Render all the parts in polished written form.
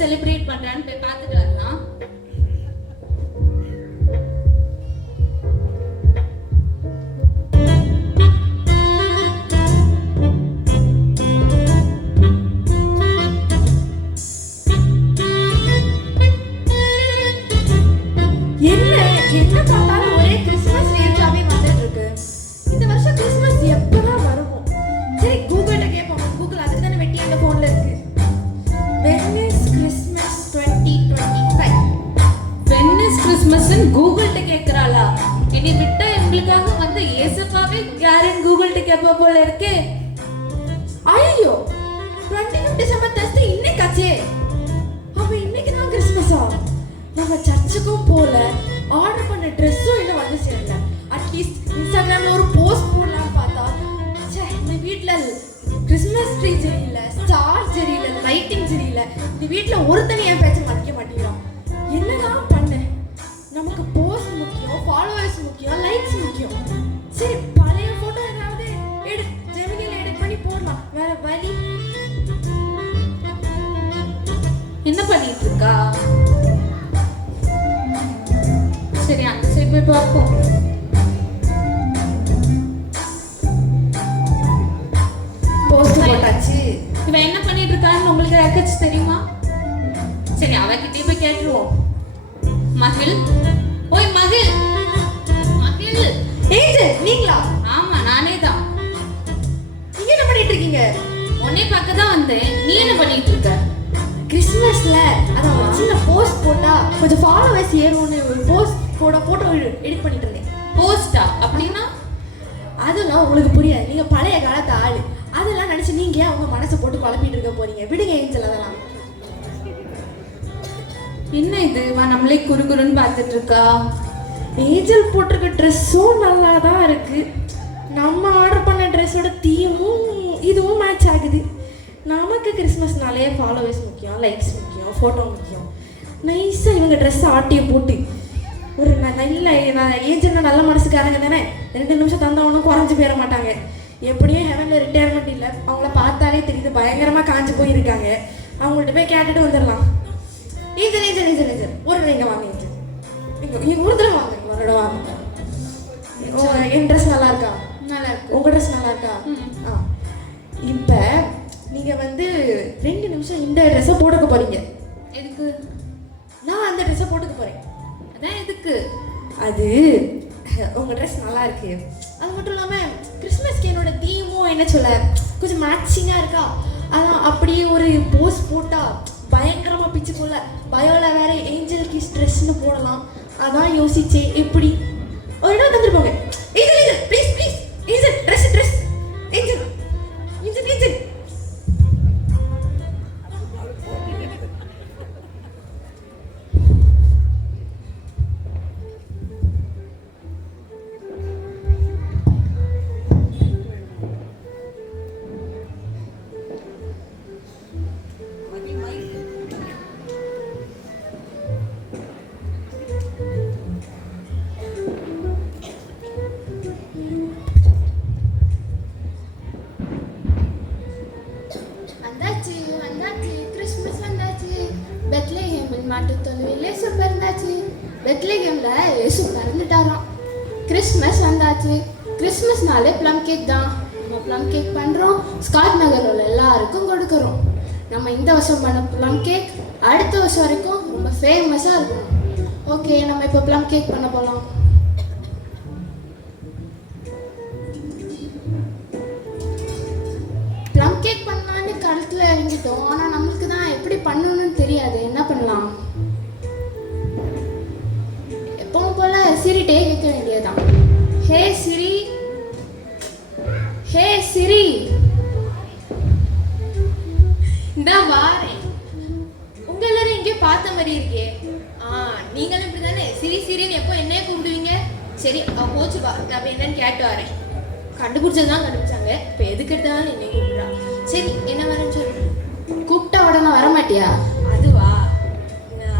Celebrate பண்றான்னு போய் பார்த்துட்டு வரலாம். என்ன பார்த்தாலும் ஒரே கிறிஸ்மஸ் ரீல்ஸாவே வந்துட்டு இருக்கு. இந்த வருஷம் கிறிஸ்மஸ் எப்பதான் வருமோ? சரி கூகுள்கிட்ட கேட்போம். கூகுள் அதுக்கு தானே வெட்டி அந்த போன்ல இருக்கு. When is Christmas 2025? When is Christmas கூகுள்கிட்ட கேக்குறாளா? இனி விட்டா எங்களுக்காக வந்து ஏசப்பாவே யாரும் கூகுள்கிட்ட கேட்பா போல இருக்கே. ஐயோ 25 டிசம்பர் தஸ்து இன்னைக்காச்சே. அப்ப இன்னைக்கு தான் கிறிஸ்மஸா? நம்ம சர்ச்சுக்கும் போல, ஆர்டர் பண்ண ட்ரெஸ்ஸும் இன்னும் வந்து சேரல. அட்லீஸ்ட் இன்ஸ்டாகிராம்ல ஒரு போஸ்ட் போடலாம்னு பார்த்தா இந்த வீட்ல கிறிஸ்மஸ் ட்ரீ சரியில்லை, ஸ்டார் சரியில்லை, லைட்டிங் சரியில்லை. இந்த வீட்ல ஒருத்தனை என் பேச்ச மதிக்க மாட்டேங்கிறான். என்னதான் பண்ண? நமக்கு போஸ்ட் முக்கியம், ஃபாலோவர்ஸ் முக்கியம், லைக்ஸ் முக்கியம். சரி பழைய போட்டோ ஏதாவது ஜெமினில எடிட் பண்ணி போடலாம். வேற வழி என்ன பண்ணிட்டு இருக்கா? சரி அந்த சைடு போய் பார்ப்போம். போஸ்ட் போட்டாச்சு. இவ என்ன பண்ணிட்டு இருக்கான்னு உங்களுக்கு யாருக்காச்சும் தெரியுமா? சரி அவகிட்டே போய் கேட்டுருவோம். மகிழ், ஓய் மகிழ், மகிழ். ஏஞ்சல் நீங்களா? ஆமா நானே தான். நீங்க என்ன பண்ணிட்டு இருக்கீங்க? உன்னை பார்க்க தான் வந்தேன். நீ என்ன பண்ணிட்டு இருக்க? கிறிஸ்மஸ்ல அதான் ஒரு சின்ன போஸ்ட் போட்டா கொஞ்சம் ஃபாலோவர்ஸ் ஏறும்னு ஒரு போஸ்ட் போட்டோ எடிட் பண்ணிட்டு இருந்தேன். போஸ்டா? அப்படின்னா அதெல்லாம் உங்களுக்கு புரியாது. நீங்க பழைய காலத்து ஆளு. அதெல்லாம் நினைச்சு நீங்க ஏன் உங்க மனசை போட்டு குழப்பிட்டு இருக்க போறீங்க? விடுங்க ஏஞ்சல் அதெல்லாம். என்ன இது வா நம்மளே குறுகுறுன்னு பார்த்துட்டு இருக்கா? ஏஞ்சல் போட்டிருக்க ட்ரெஸ்ஸும் நல்லா தான் இருக்கு. நம்ம ஆர்டர் பண்ண ட்ரெஸ்ஸோட தீமும் இதுவும் மேட்ச் ஆகுது. நமக்கு கிறிஸ்மஸ்னாலே ஃபாலோவர்ஸ் முக்கியம், லைக்ஸ் முக்கியம், ஃபோட்டோ முக்கியம். நைஸாக இவங்க ட்ரெஸ்ஸை ஆட்டியை போட்டு ஒரு நல்ல ஏஜென்ட் நல்ல மனசுக்காரங்க தானே, 2 நிமிஷம் தந்தவனும் குறைஞ்சி போயிட மாட்டாங்க. எப்படியும் ஹெவனில் ரிட்டையர்மெண்ட் இல்லை. அவங்கள பார்த்தாலே தெரியுது பயங்கரமாக காஞ்சி போயிருக்காங்க. அவங்கள்ட்ட போய் கேட்டுட்டு வந்துடலாம். ஏஜென்ட் ஏஜென்ட் ஏஜென்ட் ஏஜென்ட் ஒரு நீங்கள் வாங்க ஏஜென்ட், நீங்கள் ஒரு தடவை வாங்க, ஒரு வாங்க. என் ட்ரெஸ் நல்லா இருக்கா? நல்லா இருக்கு. உங்கள் ட்ரெஸ் நல்லா இருக்கா? ஆ இப்போ நீங்கள் வந்து 2 நிமிஷம் இந்த ட்ரெஸ்ஸை போட்டுக்க போகிறீங்க. எதுக்கு? நான் அந்த ட்ரெஸ்ஸை போட்டுக்க போகிறேன். அதான் எதுக்கு? அது உங்கள் ட்ரெஸ் நல்லா இருக்கு. அது மட்டும் இல்லாமல் கிறிஸ்மஸ்க்கு என்னோட தீமும் என்ன சொல்ல கொஞ்சம் மேட்சிங்காக இருக்கா. அதான் அப்படியே ஒரு போஸ்ட் போட்டால் பயங்கரமாக பிச்சு போல. பயோவில் வேறு ஏஞ்சல் கிஸ் ட்ரெஸ்ன்னு போடலாம். அதான் யோசிச்சேன். எப்படி ஒரு இடம் தந்துருப்பாங்க. Angel angel please please angel dress dress angel angel angel. பெத்லகேம்ல இயேசு பிறந்துட்டாராம். கிறிஸ்மஸ் வந்தாச்சு. கிறிஸ்மஸ்னாலே ப்ளம் கேக் தான். நம்ம ப்ளம் கேக் பண்ணுறோம், ஸ்காட் நகரில் உள்ள எல்லாருக்கும் கொடுக்குறோம். நம்ம இந்த வருஷம் பண்ண ப்ளம் கேக் அடுத்த வருஷம் வரைக்கும் ரொம்ப ஃபேமஸாக இருக்கும். ஓகே, நம்ம இப்போ ப்ளம் கேக் பண்ண போகலாம். ப்ளம் கேக் பண்ணலான்னு கழுத்தில் இறங்கிட்டோம். ஆனால் நம்மளுக்கு தான் எப்படி பண்ணணும்னு தெரியாது. என்ன பண்ணலாம்? எப்பவும் போல சிரிட்டே கேட்க வேண்டியதுதான். ஹே சிரி, ஹே சிரி. இந்த வாரேன். உங்க எல்லாரும் எங்கேயோ பார்த்த மாதிரி இருக்கே. நீங்களும் இப்படி தானே சிரி சிரின்னு எப்போ என்னைய கூப்பிடுவீங்க? சரி, போச்சுப்பா, நான் இப்போ என்னன்னு கேட்டு வரேன். கண்டுபிடிச்சதுதான் கண்டுபிடிச்சாங்க. இப்போ எதுக்கு எடுத்தாலும் என்னை கூப்பிடுறா. சரி, என்ன வரேன்னு சொல்லு. கூப்பிட்ட உடனே வர மாட்டியா? அதுவா,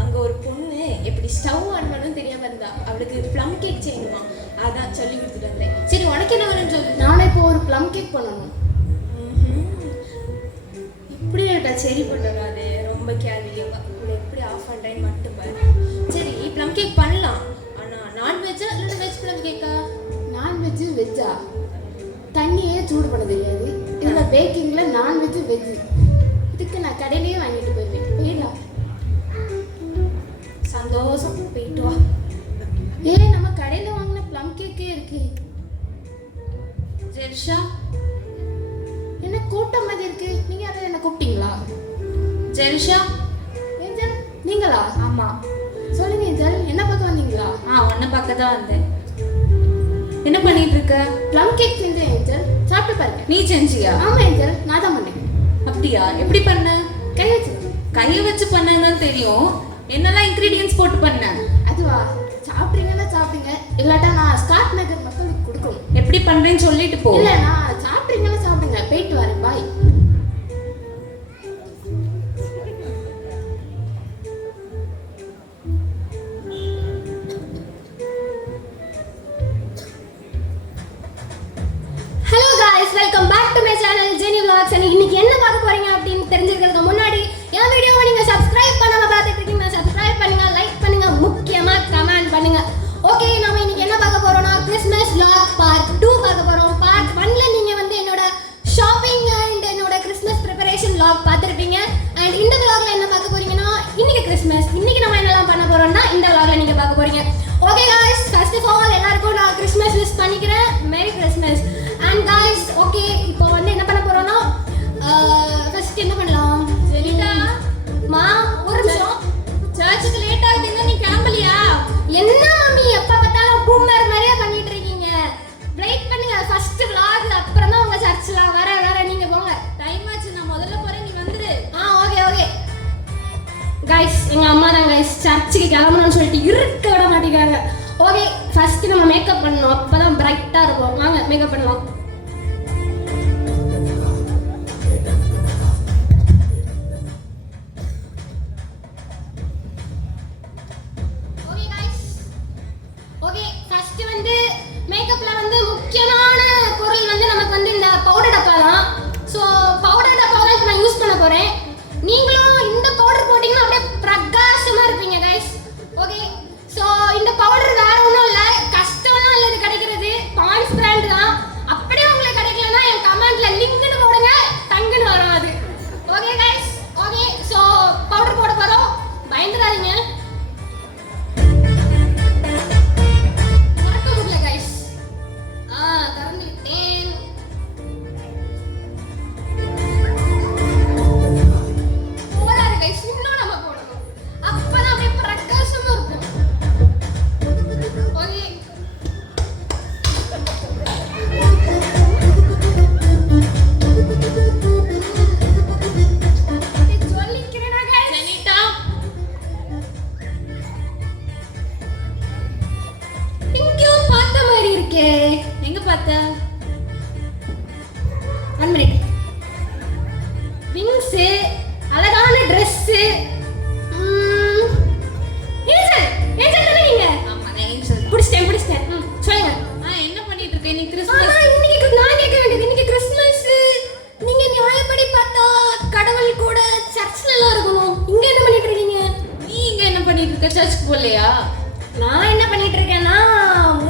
அங்கே ஒரு பொண்ணு எப்படி ஸ்டவ் ஆன் பண்ணணும்னு தெரியாம இருந்தா. அவளுக்கு ப்ளம் கேக் செய்யணுமா, அதான் சொல்லி கொடுத்துட்டு வந்தேன். சரி, உனக்கு என்ன வரேன்னு சொல்லு. நானே இப்போ ஒரு ப்ளம் கேக் பண்ணணும். இப்படி கேட்டா சரி பண்ணுறா. அது ரொம்ப கேள்வியவா. இதை எப்படி ஆஃப் பண்ணுறேன்னு மட்டும் பாரு. சரி, ப்ளம் கேக் பண்ணலாம். ஆனால் நான்வெஜ்ஜா இல்லை வெஜ் ப்ளம் கேக்கா? நான்வெஜ்ஜு வெஜ்ஜா? தண்ணியே சூடு பண்ண தெரியாது. இதில் பேக்கிங்கில் நான்வெஜ்ஜு வெஜ்ஜு. இதுக்கு நான் கடையிலேயே வாங்கிட்டு போயிருவேன். போயிடலாம். சந்தோஷம், போயிட்டு வா. நம்ம கடையில் வாங்கின ப்ளம் கேக்கே இருக்கு. ஜெர்ஷா, என்ன கூட்டம் மாதிரி இருக்கு? நீங்க யாரும் என்ன கூப்பிட்டீங்களா? ஜெர்ஷா. ஏஞ்சல், நீங்களா? ஆமா. சொல்லுங்க ஏஞ்சல், என்ன பார்க்க வந்தீங்களா? உன்னை பார்க்க தான் வந்தேன். என்ன பண்ணிட்டு இருக்க? ப்ளம் கேக் செஞ்சேன் ஏஞ்சல், சாப்பிட்டு பாருங்க. நீ செஞ்சியா? ஆமா ஏஞ்சல், நான் தான் பண்ணேன். அப்படியா? எப்படி பண்ண? கை வச்சு. கையை வச்சு பண்ணதான் தெரியும். என்னெல்லாம் இன்கிரீடியன்ஸ் போட்டு பண்ண? அதுவா, சாப்பிட்றீங்கன்னா சாப்பிடுங்க, இல்லாட்டா நான் ஸ்காட் நகர் மக்களுக்கு கொடுக்கணும். எப்படி பண்றேன்னு சொல்லிட்டு போ. இல்ல, நான் சாப்பிட்றீங்கன்னா சாப்பிடுங்க, போயிட்டு வரேன், bye. Hello guys, welcome back to my channel Jenny vlogs. and இன்னைக்கு என்ன பார்க்க போறீங்க அப்படின்னு தெரிஞ்சிருக்கிறதுக்கு முன்னாடி என் வீடியோவை நீங்க சப்ஸ்கிரைப் பண்ணாம பார்த்துட்டு இருக்கீங்கன்னா சப்ஸ்கிரைப் பண்ணுங்க, லைக் பண்ணுங்க, முக்கியமா கமெண்ட் பண்ணுங்க. ஓகே, நாம இன்னைக்கு என்ன பார்க்க போறோம்னா கிறிஸ்மஸ் vlog பார்ட் 2 பார்க்க போறோம். பார்ட் 1ல நீங்க வந்து என்னோட ஷாப்பிங் அண்ட் என்னோட கிறிஸ்மஸ் ப்ரிப்பரேஷன் vlog பார்த்திருப்பீங்க. அண்ட் இந்த vlogல என்ன பார்க்க போறீங்கன்னா இன்னைக்கு கிறிஸ்மஸ், இன்னைக்கு நம்ம என்னலாம் பண்ண போறோம்னா இந்த vlogல நீங்க பார்க்க போறீங்க. Okay guys, first of all எல்லாருக்கும் நான் கிறிஸ்மஸ் விஷ் பண்ணிக்கிறேன். Merry Christmas. And guys, okay, இப்போ வந்து என்ன பண்ண போறோம்னா ஃபர்ஸ்ட் என்ன பண்ணலாம்? ஜெனிதா, மா ஒரு நிமிஷம். சர்ச்சுக்கு லேட் ஆகுதுங்க, நீ கிளம்பலையா? என்ன மம்மி எப்ப பார்த்தாலும் பூமர் மாதிரியே பண்ணிட்டு இருக்கீங்க? வெயிட் பண்ணுங்க, ஃபர்ஸ்ட் vlog அப்புறம் தான் உங்க சர்ச்ல வர நீங்க போங்க. டைம் ஆச்சு, நான் முதல்ல போறேன், நீ வந்துரு. ஓகே गाइस, எங்க அம்மா தான் गाइस சர்ச்சுக்கு கிளம்பணும்னு சொல்லிட்டு இருக்க விட மாட்டேங்கிறாங்க. ஓகே, ஃபர்ஸ்ட் நம்ம மேக்கப் பண்ணணும், அப்பதான் பிரைட்டா இருக்கும். வாங்க மேக்கப் பண்ணலாம். ஓகே गाइस, ஓகே, ஃபர்ஸ்ட் வந்து மேக்கப்ல வந்து முக்கியமான பொருள் வந்து நமக்கு வந்து இந்த பவுடர் டப்பா தான். ஸோ பவுடர் டப்பா தான் நான் யூஸ் பண்ண போறேன். நீங்களும் இந்த பவுடர் போட்டீங்கன்னா அப்படியே பிரகாசமா இருப்பீங்க गाइस. ஓகே, ஸோ இந்த பவுடர் வேற ஒன்றும் இல்லை, கஷ்டம்லாம் இல்லை, இது கிடைக்கிறது பாண்ட்ஸ் பிராண்ட் தான். அப்படியே உங்களுக்கு கிடைக்கலன்னா என் கமெண்ட்ல லிங்க்னு போடுங்க, டங்குன்னு வரும் அது. Okay guys, okay, so powder போட போறோம், பயந்துடாதீங்க. மறக்க முடியல गाइस. திறந்து விட்டேன். போடாது गाइस, இன்னும் நம்ம போடணும், அப்பதான் அப்படியே பிரகாசமா இருக்கும். Okay, சொல்லிக்கிறேனா guys? ஜெனிதா, இங்கேயும் பார்த்த மாதிரி இருக்கே. எங்க பார்த்த? 1 மினிட். விங்ஸ், அழகான Dress. ஏஞ்சல் தானே நீங்க? ஆமா, நான் ஏஞ்சல். பிடிச்சிட்டேன். சொல்லுங்க. என்ன பண்ணிட்டு இருக்க? இன்னைக்கு ஆமா, கிறிஸ்மஸ். இன்னைக்கு நான் கேட்க வேண்டியது, இன்னைக்கு கிறிஸ்மஸ். நீங்க நியாயப்படி பார்த்தா கடவுள் கூட சர்ச்ல எல்லாம் இருக்கணும். இங்க என்ன பண்ணிட்டு இருக்கீங்க? நீ இங்க என்ன பண்ணிட்டு இருக்க? சர்ச்சுக்கு போகலையா? நான் என்ன பண்ணிட்டு இருக்கேன்னா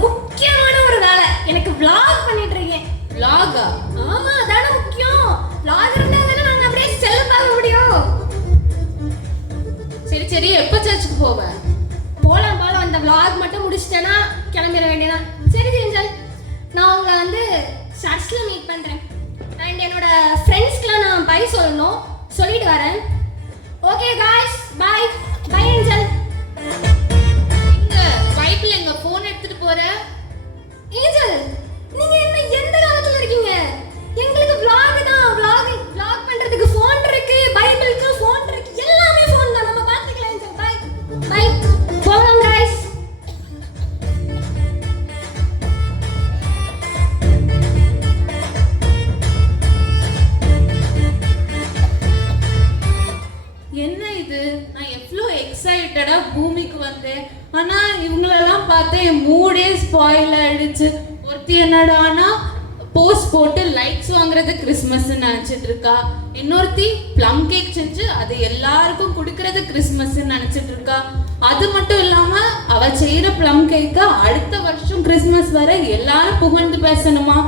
முக்கியமான ஒரு வேலை, எனக்கு vlog பண்ணிட்டு இருக்கேன். vlog-ஆ? ஆமா, அதான முக்கியம். vlog இருந்தா தானே நாங்க அப்படியே செல்ல பார்க்க முடியும். சரி சரி, எப்ப சர்ச்சுக்கு போவ? போலாம் போலாம், அந்த vlog மட்டும் முடிச்சிட்டேன்னா கிளம்பிட வேண்டியதான். சரி ஜெஞ்சல், நான் உங்களை வந்து சர்ச்சில் மீட் பண்றேன். அண்ட் என்னோட ஃப்ரெண்ட்ஸ்க்குலாம் நான் பை சொல்லணும், சொல்லிட்டு வரேன். Okay guys, bye bye Angel. எங்க பைபிள் எங்க போன் எடுத்துட்டு போற? ஏஞ்சல், நீங்க என்ன எந்த காலத்துல இருக்கீங்க? எங்களுக்கு vlog தான், vlog பண்றதுக்கு ஃபோன் இருக்கு, பைபிளுக்கு ஃபோன் இருக்கு, எல்லாமே ஃபோன் தான். நம்ம பாத்துக்கலாம் ஏஞ்சல். பை பை, போலாம் गाइस. என்ன இது, நான் எவ்வளோ எக்ஸைட்டடா பூமிக்கு வந்தேன். ஆனா இவங்களெல்லாம் பார்த்து என் மூடே ஸ்பாயில் ஆயிடுச்சு. ஒருத்தி என்னடானா போஸ்ட் போட்டு லைக்ஸ் வாங்குறது கிறிஸ்மஸ் நினைச்சிட்டு இருக்கா. இன்னொருத்தி ப்ளம் கேக் செஞ்சு அது எல்லாருக்கும் கொடுக்கறது கிறிஸ்மஸ் நினைச்சிட்டு இருக்கா. அது மட்டும் இல்லாம அவ செய்யற ப்ளம் கேக்க அடுத்த வருஷம் கிறிஸ்மஸ் வரை எல்லாரும் புகழ்ந்து பேசணுமா.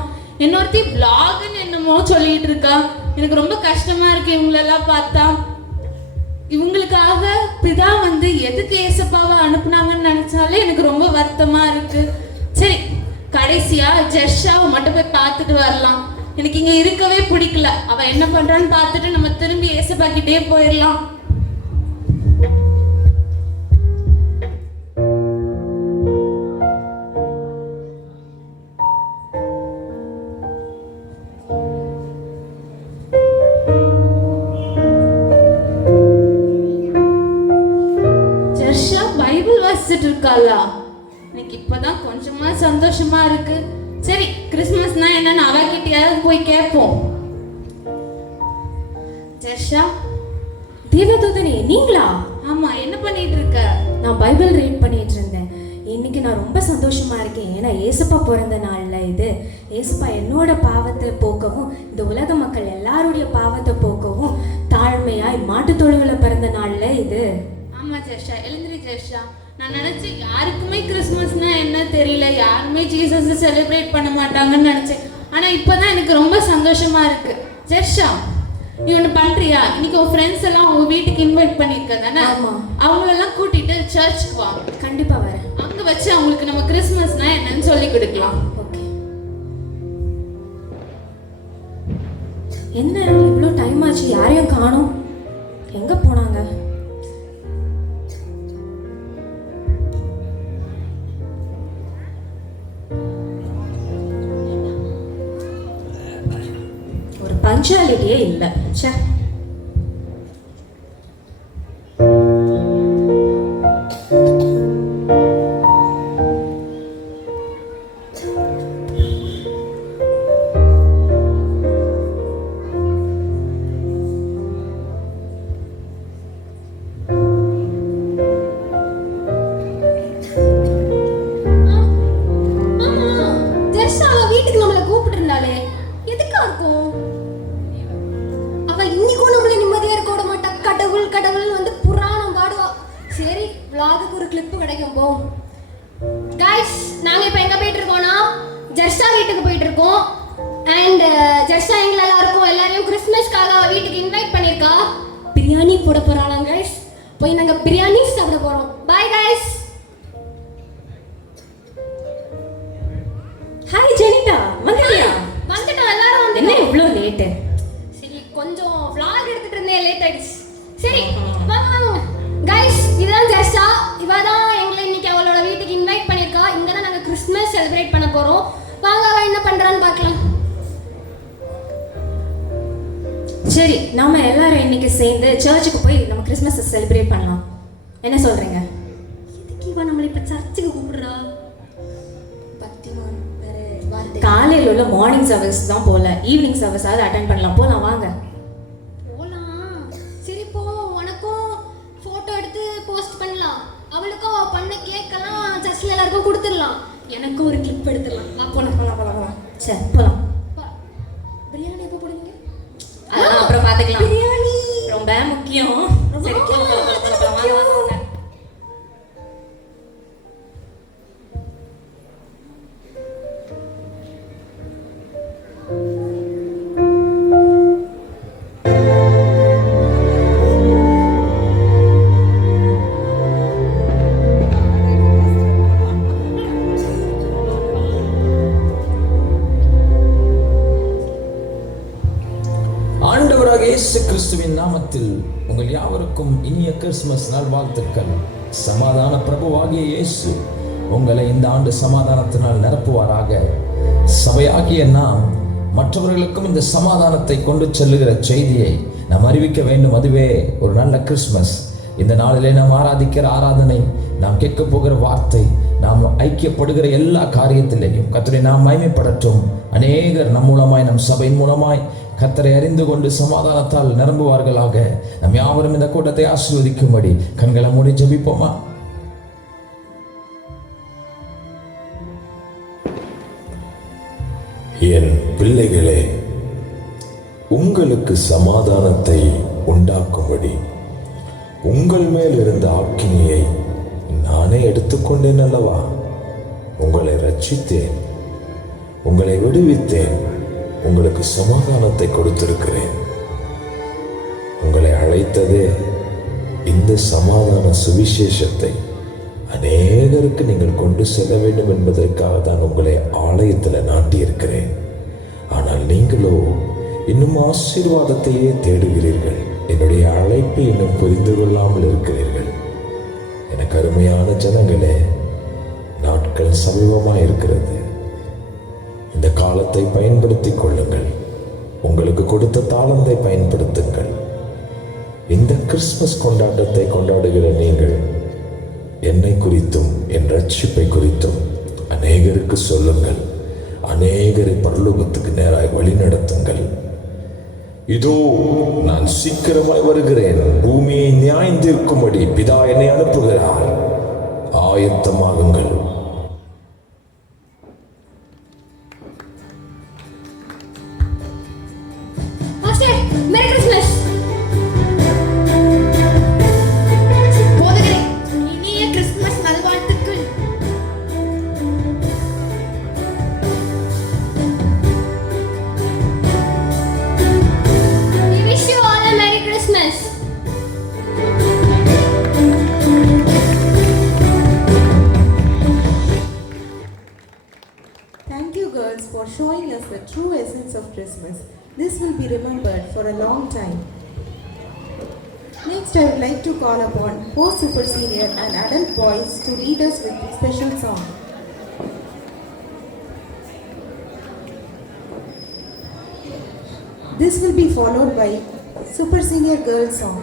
இன்னொருத்தி vlogன்னு என்னமோ சொல்லிட்டு இருக்கா. எனக்கு ரொம்ப கஷ்டமா இருக்கு இவங்களெல்லாம் பார்த்தா. இவங்களுக்காக பிதா வந்து எதுக்கு ஏசப்பாவை அனுப்புனாங்கன்னு நினைச்சாலே எனக்கு ரொம்ப வருத்தமா இருக்கு. சரி, கடைசியா ஜெர்ஷாவை மட்டும் போய் பார்த்துட்டு வரலாம். எனக்கு இங்க இருக்கவே பிடிக்கல. அவ என்ன பண்றான்னு பார்த்துட்டு நம்ம திரும்பி ஏசப்பா கிட்டே போயிடலாம். இருக்காளா? எனக்கு இப்பதான் கொஞ்சமா சந்தோஷமா இருக்கு. சரி, கிறிஸ்மஸ்னா என்னன்னு அவகிட்டயாவது போய் கேட்போம். ஜெர்ஷா, தேவதூதனே நீங்களா? ஆமா, என்ன பண்ணிட்டு இருக்க? நான் பைபிள் ரீட் பண்ணிட்டு இருந்தேன். இன்னைக்கு நான் ரொம்ப சந்தோஷமா இருக்கேன். ஏன்னா ஏசப்பா பிறந்த நாள்ல இது. ஏசப்பா என்னோட பாவத்தை போக்கவும் இந்த உலக மக்கள் எல்லாருடைய பாவத்தை போக்கவும் தாழ்மையாய் மாட்டு தொழுவுல பிறந்த நாள்ல இது. ஆமா ஜெர்ஷா, எழுந்திரி ஜெர்ஷா. நான் நினைச்சேன் யாருக்குமே கிறிஸ்மஸ்னா என்ன தெரியல, யாருமே ஜீசஸ் செலிப்ரேட் பண்ண மாட்டாங்கன்னு நினைச்சேன். ஆனா இப்பதான் எனக்கு ரொம்ப சந்தோஷமா இருக்கு. ஜெர்ஷா, நீ ஒண்ணு பண்றியா? இன்னைக்கு உன் ஃப்ரெண்ட்ஸ் எல்லாம் உங்க வீட்டுக்கு இன்வைட் பண்ணிருக்க தானே? ஆமா. அவங்களெல்லாம் கூட்டிட்டு சர்ச்சுக்கு வா. கண்டிப்பா வரேன். அங்க வச்சு அவங்களுக்கு நம்ம கிறிஸ்மஸ்னா என்னன்னு சொல்லி கொடுக்கலாம். ஓகே. என்ன இவ்வளோ டைம் ஆச்சு, யாரையும் காணோம், எங்க போனாங்க? ஒரு பஞ்சுவாலிட்டியே இல்லை. சே, ஒரு கிளிப் கிடைக்கும் போ. गाइस, நாங்க இப்போ எங்க போயிட்டு இருக்கோம்னா ஜெர்ஷா வீட்டுக்கு போயிட்டு இருக்கோம். அண்ட் ஜெர்ஷா எங்க எல்லாரையும் கிறிஸ்மஸ்க்காக வீட்டுக்கு இன்வைட் பண்ணிருக்கா. பிரியாணி போட போறாளாம் गाइस. போய் நாங்க பிரியாணி சாப்பிட போறோம். By guys. ஹாய் ஜெனிதா, வந்துட்டியா? வந்துட்டோம், எல்லாரும் வந்து. என்ன இவ்ளோ லேட்? சரி, கொஞ்சம் vlog எடுத்துட்டு இருந்தேன், லேட் ஆயிடுச்சு. சரி, வாங்க गाइस, இதுதான் ஜெர்ஷா. இவ தான் எங்களை இன்னைக்கு அவளோட வீட்டுக்கு இன்வைட் பண்ணிருக்கா. இங்க தான் நாங்க கிறிஸ்மஸ் செலிப்ரேட் பண்ண போறோம். வாங்க அவ என்ன பண்றான்னு பார்க்கலாம். சரி, நாம எல்லாரும் இன்னைக்கு சேர்ந்து சர்ச்சுக்கு போய் நம்ம கிறிஸ்மஸ் செலிப்ரேட் பண்ணலாம். என்ன சொல்றீங்க? எதுக்கு இவ நம்மள இப்ப சர்ச்சுக்கு கூப்பிடுறா? பத்திமான் வேற வார்த்தை. காலையில உள்ள மார்னிங் சர்வீஸ் தான் போல, ஈவினிங் சர்வீஸ் ஆவது அட்டெண்ட் பண்ணலாம். போலாம் வாங்க. போலாம். சரி போ, உனக்கும் போட்டோ எடுத்து போஸ்ட் பண்ணலாம். அவளுக்கும் பண்ண கேக்கலாம் சர்ச்சில் எல்லாருக்கும் கொடுத்துடலாம். எனக்கும் ஒரு கிளிப் எடுத்துடலாம். வா போலாம் போலாம் போலாம் போலாம். சரி போலாம். பிரியாணி எப்போ போடுவீங்க? அதெல்லாம் அப்புறம் பார்த்துக்கலாம். பிரியாணி ரொம்ப முக்கியம். சரி போலாம் போலாம் போலாம் போலாம் வாங்க. இயேசு கிறிஸ்துவின் நாமத்தில் உங்கள் யாவருக்கும் இனிய கிறிஸ்துமஸ் நல்வாழ்த்துக்கள். சமாதான பிரபுவாகிய இயேசு உங்களை இந்த ஆண்டு சமாதானத்தினால் நிரப்புவாராக. சபையாகிய நாம் மற்றவர்களுக்கும் இந்த சமாதானத்தை கொண்டு செல்லுகிற செய்தியை நாம் அறிவிக்க வேண்டும். அதுவே ஒரு நல்ல கிறிஸ்துமஸ். இந்த நாளிலே நாம் ஆராதிக்கிற ஆராதனை, நாம் கேட்க போகிற வார்த்தை, நாம் ஐக்கியப்படுகிற எல்லா காரியத்திலேயும் கர்த்தரை நாம் மகிமைப்படட்டும். அநேகர் நம் மூலமாய், நம் சபையின் மூலமாய் கர்த்தரை அறிந்து கொண்டு சமாதானத்தால் நிரம்புவார்களாக. நம் யாவரும் இந்த கூட்டத்தை ஆசீர்வதிக்கும்படி கண்களை மூடி ஜெபிப்போமா? என் பிள்ளைகளே, உங்களுக்கு சமாதானத்தை உண்டாக்கும்படி உங்கள் மேல் இருந்த ஆக்கினியை நானே எடுத்துக்கொண்டேன் அல்லவா? உங்களை ரட்சித்தேன், உங்களை விடுவித்தேன், உங்களுக்கு சமாதானத்தை கொடுத்திருக்கிறேன். உங்களை அழைத்ததே இந்த சமாதான சுவிசேஷத்தை அநேகருக்கு நீங்கள் கொண்டு செல்ல வேண்டும் என்பதற்காக தான் உங்களை ஆலயத்தில் நாட்டியிருக்கிறேன். ஆனால் நீங்களோ இன்னும் ஆசீர்வாதத்தையே தேடுகிறீர்கள். என்னுடைய அழைப்பை இன்னும் புரிந்து கொள்ளாமல் இருக்கிறீர்கள். எனக்கு அருமையான ஜனங்களே, நாட்கள் சமீபமாக இருக்கிறது. இந்த காலத்தை பயன்படுத்திக் கொள்ளுங்கள். உங்களுக்கு கொடுத்த தாளந்தை பயன்படுத்துங்கள். இந்த கிறிஸ்துமஸ் கொண்டாட்டத்தை கொண்டாடுகிற நீங்கள் என்னை குறித்தும் என் ரட்சிப்பை குறித்தும் அநேகருக்கு சொல்லுங்கள். அநேகரை பரலோகத்துக்கு நேராக வழி நடத்துங்கள். இதோ நான் சீக்கிரமாய் வருகிறேன். பூமியை நியாயந்திருக்கும்படி பிதா என்னை அனுப்புகிறார். ஆயத்தமாகுங்கள். Master, merry Christmas. போதகரே, இனிய கிறிஸ்துமஸ் நல்வாழ்த்துக்கள். We wish you all a Merry Christmas. Thank you, girls, for showing us the true essence of Christmas. This will be remembered for a long time. Next, I would like to call upon post super senior and adult boys to lead us with a special song. This will be followed by super senior girls song.